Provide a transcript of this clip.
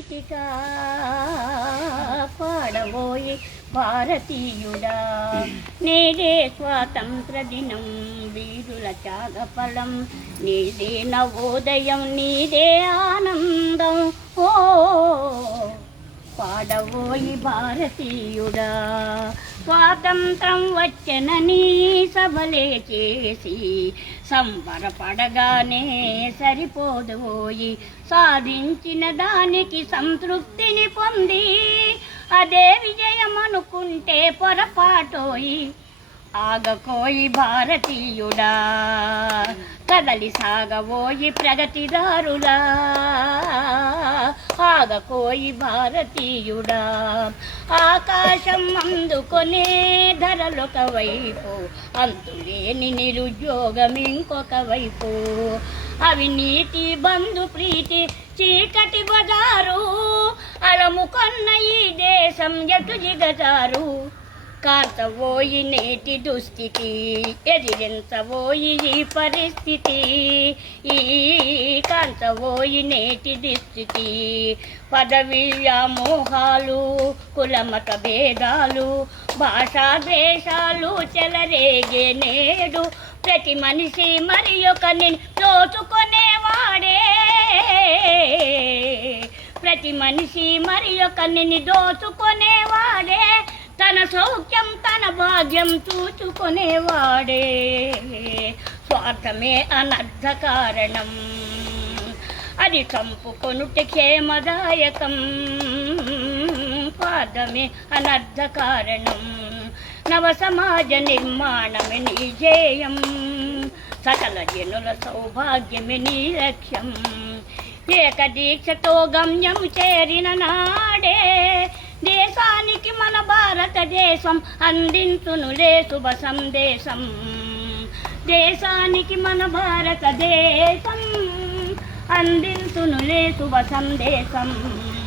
గీతికా పాడబోయి భారతీయుడా నేడే స్వాతంత్ర దినం వీరుల త్యాగఫలం నీదే నవోదయం నీదే ఆనందం ఓ పాడబోయి భారతీయుడా స్వాతంత్రం వచ్చనని సభలే చేసి సంబరపడగానే సరిపోదోయి సాధించిన దానికి సంతృప్తిని పొంది అదే విజయం అనుకుంటే పొరపాటోయి ఆగకోయి భారతీయుడా కదలి సాగబోయి ప్రగతిదారులా ఆగకోయి భారతీయుడా ఆకాశం అందుకొనే ధరలొక వైపు అంతులేని నిరుద్యోగం ఇంకొక వైపు అవినీతి బంధు ప్రీతి చీకటి బజారు అలముకొన్న ఈ దేశం ఎటు జిగజారు కాంతవోయి నేటి దుస్థితి ఎదిరించబోయి ఈ పరిస్థితి ఈ కాంతవోయి నేటి దుస్థితి పదవి వ్యామోహాలు కులమత భేదాలు భాషా ద్వేషాలు చెలరేగే నేడు ప్రతి మనిషి మరి ఒకరిని దోచుకునేవాడే ప్రతి మనిషి మరి ఒకరిని దోచుకునేవాడే తన సౌఖ్యం తన భాగ్యం చూచుకునేవాడే స్వార్థమే అనర్థ కారణం అది చంపుకొనుట క్షేమదాయకం స్వార్థమే అనర్థ కారణం నవ సమాజ నిర్మాణమే నీ ధ్యేయం సకల జనుల సౌభాగ్యమే నీ లక్ష్యం ఏకదీక్షతో గమ్యం చేరిన నాడే దేశానికి మన భారతదేశం అందించునులే శుభ సందేశం దేశానికి మన భారతదేశం అందించునులే శుభ సందేశం